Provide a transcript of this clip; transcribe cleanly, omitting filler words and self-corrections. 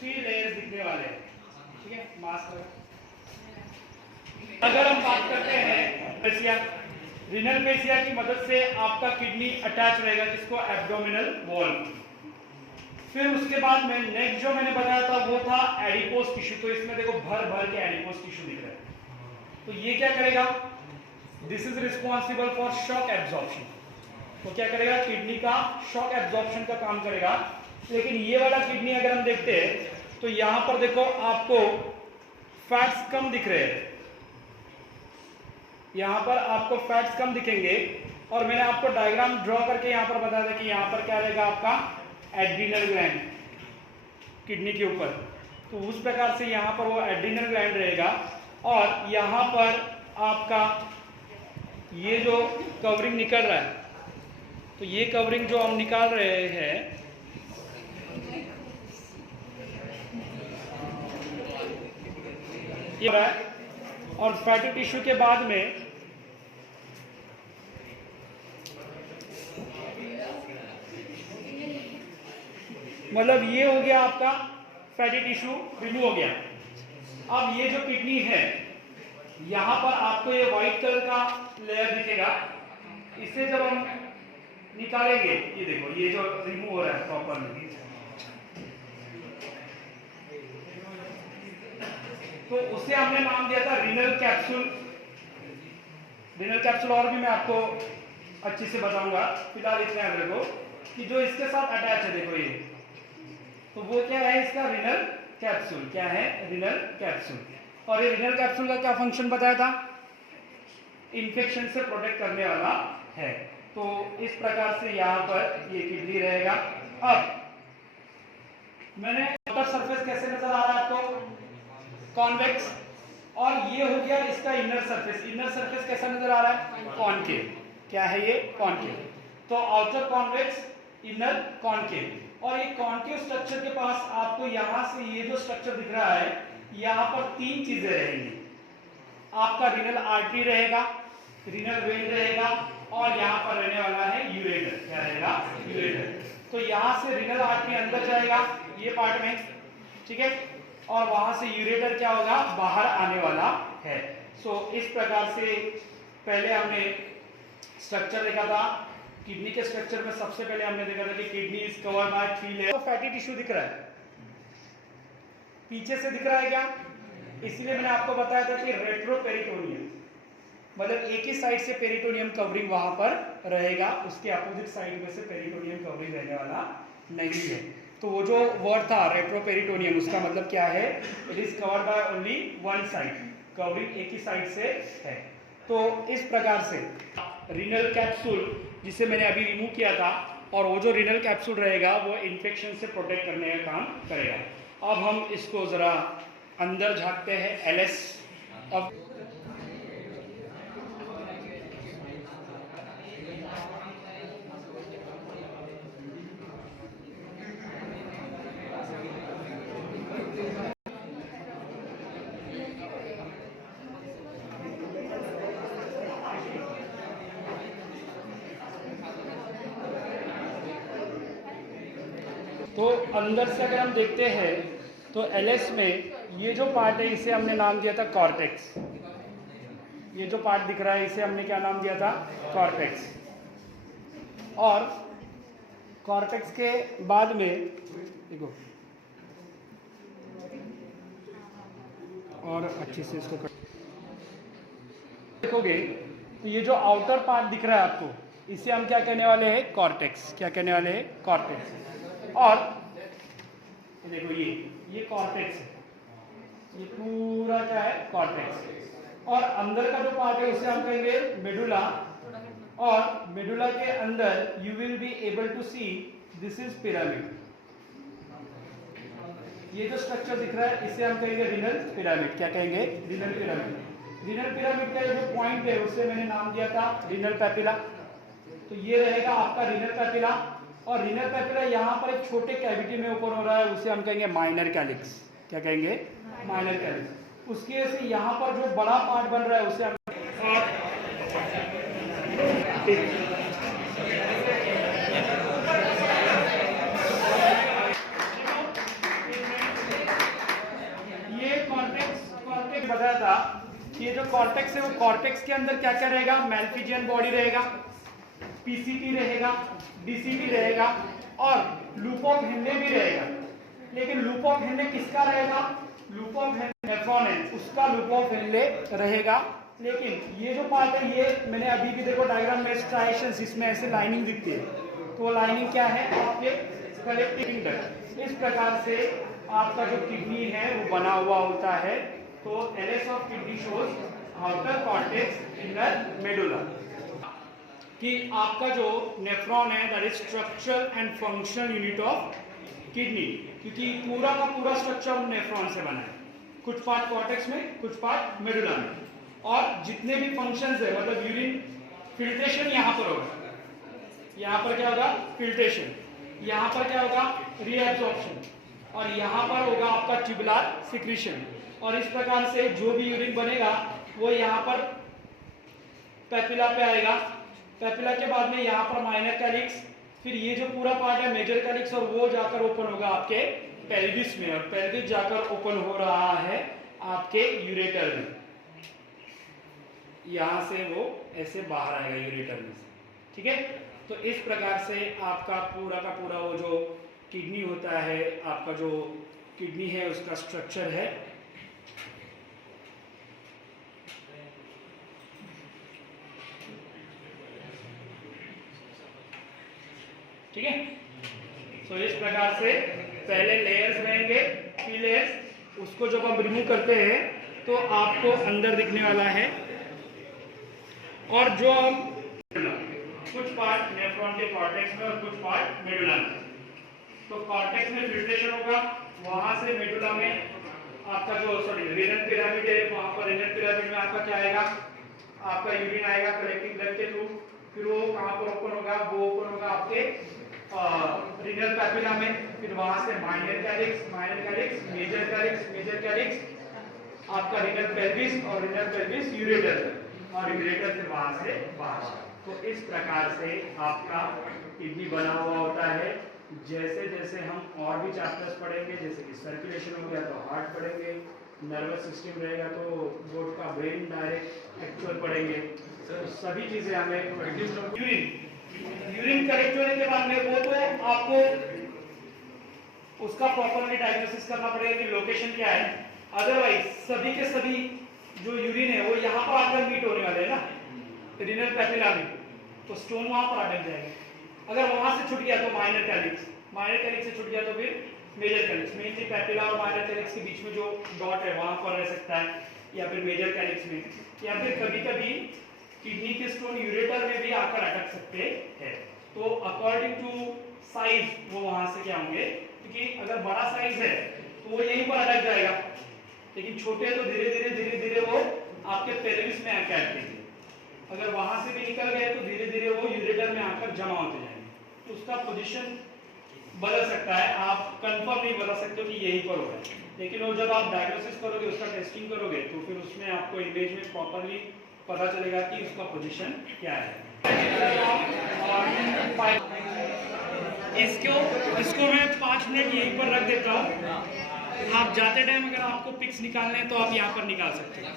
3 layers दिखने वाले हैं, ठीक है। मास्क लगा। अगर हम बात करते हैं फेसिया, रीनल फेसिया की मदद से आपका किडनी अटैच रहेगा किसको, एब्डोमिनल वॉल। फिर उसके बाद में नेक्स्ट जो मैंने बताया था वो था एडिपोज टिश्यू। तो इसमें देखो भर भर के एडिपोज टिश्यू दिख रहा है। तो ये क्या करेगा, this is responsible for shock absorption. तो क्या करेगा, किडनी का शॉक एब्जॉर्प्शन का काम करेगा। लेकिन ये वाला किडनी अगर हम देखते हैं तो यहां पर देखो आपको फैट्स कम दिख रहे हैं, यहां पर आपको फैट्स कम दिखेंगे। और मैंने आपको डायग्राम ड्रॉ करके यहां पर बताया था कि यहां पर क्या रहेगा आपका एड्रीनल ग्लैंड किडनी के ऊपर। तो उस प्रकार से यहां पर वो एड्रीनल ग्लैंड रहेगा। और यहां पर आपका ये जो कवरिंग निकल रहा है, तो ये कवरिंग जो हम निकाल रहे हैं ये है। और फैटी टिश्यू के बाद में मतलब ये हो गया आपका फैटी टिश्यू रिमूव हो गया। अब ये जो किडनी है यहां पर आपको ये व्हाइट कलर का लेयर दिखेगा। इसे जब हम निकालेंगे, ये देखो ये जो रिमूव हो रहा है प्रॉपरली, तो उसे हमने नाम दिया था रीनल कैप्सूल। रीनल कैप्सूल और भी मैं आपको अच्छे से बताऊंगा, फिलहाल इतना याद रखो कि जो इसके साथ अटैच है देखो ये, तो वो क्या है इसका रीनल कैप्सूल। क्या है, रीनल कैप्सूल। और ये रीनल कैप्सूल का क्या फंक्शन बताया था, इन्फेक्शन से प्रोटेक्ट करने वाला है। तो इस प्रकार से यहाँ पर ये किडनी रहेगा। अब मैंने आउटर सरफेस कैसे नजर आ रहा है आपको, कॉन्वेक्स। और ये हो गया इसका इनर सरफेस। इनर सरफेस कैसा नजर आ रहा है, कॉनकेव। क्या है ये, कॉनकेव। तो आउटर कॉन्वेक्स, इनर कॉनकेव। और ये कॉनकेव स्ट्रक्चर के पास आपको यहां से ये जो स्ट्रक्चर दिख रहा है, यहां पर 3 चीजें रहेंगी। आपका रीनल आर्टरी रहेगा, रीनल वेन रहेगा, और यहाँ पर रहने वाला है यूरेटर। क्या रहेगा, यूरेटर। तो यहाँ से रीनल आर्टरी अंदर जाएगा ये पार्ट में, ठीक है। और वहां से यूरेटर क्या होगा, बाहर आने वाला है। सो इस प्रकार से पहले हमने स्ट्रक्चर देखा था। किडनी के स्ट्रक्चर में सबसे पहले हमने देखा था कि kidney is covered by 3 layer. तो फैटी टिश्यू दिख रहा है, पीछे से दिख रहा है क्या, इसलिए मैंने आपको बताया था कि रेट्रोपेरिटोनियम, मतलब एक ही साइड से पेरिटोनियम कवरिंग वहां पर रहेगा, उसके अपोजिट साइड में से पेरिटोनियम कवरिंग रहने वाला नहीं है। तो वो जो वर्ड था रेट्रोपेरिटोनियम, उसका मतलब क्या है, it is covered by only one side, covering एक ही साइड से है। तो इस प्रकार से रीनल कैप्सूल जिसे मैंने अभी रिमूव किया था, और वो जो रीनल कैप्सूल रहेगा वो इन्फेक्शन से प्रोटेक्ट करने का काम करेगा। अब हम इसको जरा अंदर झांकते हैं, एलएस। अब तो अंदर से अगर हम देखते हैं तो एलएस में ये जो पार्ट है इसे हमने नाम दिया था कॉर्टेक्स। ये जो पार्ट दिख रहा है इसे हमने क्या नाम दिया था, कॉर्टेक्स। और कॉर्टेक्स के बाद में देखो, और अच्छे से इसको देखोगे तो ये जो आउटर पार्ट दिख रहा है आपको, इसे हम क्या कहने वाले हैं, कॉर्टेक्स। क्या कहने वाले हैं, कॉर्टेक्स। और देखो ये कॉर्टेक्स है, ये पूरा क्या है, कॉर्टेक्स। और अंदर का जो पार्ट है उसे हम कहेंगे मेडुला। और मेडुला के अंदर you will be able to see this is pyramid. ये जो स्ट्रक्चर दिख रहा है इसे हम कहेंगे रीनल पिरामिड। क्या कहेंगे, रीनल पिरामिड। रीनल पिरामिड का जो पॉइंट है उसे मैंने नाम दिया था रीनल पैपिला। तो ये रहेगा आपका रीनल पैपिला। और रीनल पैपिला यहाँ पर एक छोटे कैविटी में ओपन हो रहा है, उसे हम कहेंगे माइनर कैलिक्स। क्या कहेंगे, माइनर कैलिक्स। उसके से यहाँ पर जो बड़ा पार्ट बन रहा है उसे हम बताया था कि ये जो कॉर्टेक्स है वो कॉर्टेक्स के अंदर क्या क्या रहेगा, मैल्फिजियन बॉडी रहेगा, पीसीटी रहेगा, डीसीटी रहेगा और लूप ऑफ हेनले भी रहेगा। लेकिन लूप ऑफ हेनले किसका रहेगा, लूप ऑफ हेनले नेफ्रॉन है उसका लूप ऑफ हेनले रहेगा। लेकिन ये जो पार्ट है ये मैंने अभी भी देखो डायग्राम में स्ट्राइशंस इसमें ऐसे लाइनिंग दिखती है, तो वो लाइनिंग क्या है आपके कलेक्टिंग डक्ट। इस प्रकार से आपका जो किडनी है वो बना हुआ होता है। तो LS of kidney shows outer cortex inner medulla कि आपका जो नेफ्रॉन है that is structural and functional unit of kidney, क्योंकि पूरा का पूरा स्ट्रक्चर नेफ्रॉन से बना है, कुछ पार्ट कॉर्टेक्स में कुछ पार्ट मेडुला में। और जितने भी फंक्शंस है मतलब यूरिन फिल्ट्रेशन यहाँ पर होगा, यहाँ पर क्या होगा फिल्ट्रेशन, यहाँ पर क्या होगा रीएब्जॉर्प्शन और यहाँ पर होगा आपका ट्यूबुलर सिक्रीशन। और इस प्रकार से जो भी यूरिन बनेगा वो यहाँ पर पेपिला पे आएगा, पेपिला के बाद में यहाँ पर माइनर कैलिक्स, फिर ये जो पूरा पार्ट है मेजर कैलिक्स और वो जाकर ओपन होगा आपके पेल्विस में और पेल्विस जाकर ओपन हो रहा है आपके यूरेटर में, यहाँ से वो ऐसे बाहर आएगा यूरेटर में से, ठीक है। तो इस प्रकार से आपका पूरा का पूरा वो जो किडनी होता है, आपका जो किडनी है उसका स्ट्रक्चर है। ठीक है, तो इस प्रकार से पहले लेयर्स रहेंगे, थ्री लेयर्स, उसको जब हम रिमूव करते हैं तो आपको अंदर दिखने वाला है। और जो हम कुछ पार्ट नेफ्रॉन के कॉर्टेक्स में और कुछ पार्ट मेडुला में, तो कॉर्टेक्स में फिल्ट्रेशन होगा, वहां से मेडुला में आपका जो रीनल पिरामिड है वहां पर रीनल पिरामिड में आपका क्या आएगा, आपका यूरिन आएगा कलेक्टिंग ब्लड के थ्रू, फिर वो कहां पर ओपन होगा, वो ओपन होगा आपके रीनल पेपिला में, फिर वहां से minor calyx, major calyx, major calyx आपका रीनल पेल्विस और रीनल पेल्विस यूरेटर और यूरेटर से वहां से बाहर। तो इस प्रकार से आपका किडनी बना हुआ होता है। जैसे जैसे हम और भी चैप्टर्स पढ़ेंगे, जैसे कि सर्कुलेशन हो गया तो हार्ट पढ़ेंगे, नर्वस सिस्टम रहेगा तो बोर्ड का ब्रेन डायरेक्ट एक्चुअल पढ़ेंगे, तो सभी चीजें हमें यूरिन कलेक्ट होने के बाद में वो तो आपको उसका प्रॉपरली डायग्नोसिस करना पड़ेगा कि लोकेशन क्या है। अदरवाइज सभी के सभी जो यूरिन है वो यहाँ पर आकर मीट होने वाले हैं ना रीनल पेपिला में, तो स्टोन वहां पर अटक जाएगा। अगर वहां से छूट गया तो माइनर कैलिक्स से छूट गया तो फिर मेजर कैलिक्स, मेनली पेपिला और माइनर कैलिक्स के बीच में जो डॉट है वहां पर रह सकता है, या फिर मेजर कैलिक्स में, या फिर कभी कभी किडनी के स्टोन यूरेटर में भी आकर अटक सकते हैं। तो अकॉर्डिंग टू साइज वो वहां से क्या होंगे, क्योंकि अगर बड़ा साइज है तो वो यहीं पर अटक जाएगा, लेकिन छोटे तो धीरे धीरे वो आपके पेल्विस में आकर अटकेंगे। अगर वहां से भी निकल गए तो धीरे धीरे वो यूरेटर में आकर जमा होते जाएंगे, तो उसका पोजीशन बदल सकता है, आप कंफर्म नहीं बता सकते हो कि यहीं पर होगा। लेकिन वो जब आप डायग्नोसिस करोगे, उसका टेस्टिंग करोगे, तो फिर उसमें आपको इमेज में प्रॉपरली पता चलेगा कि उसका पोजीशन क्या है। इसको मैं 5 मिनट यहीं पर रख देता हूँ। आप जाते टाइम अगर आपको पिक्स निकालने हैं तो आप यहाँ पर निकाल सकते हैं।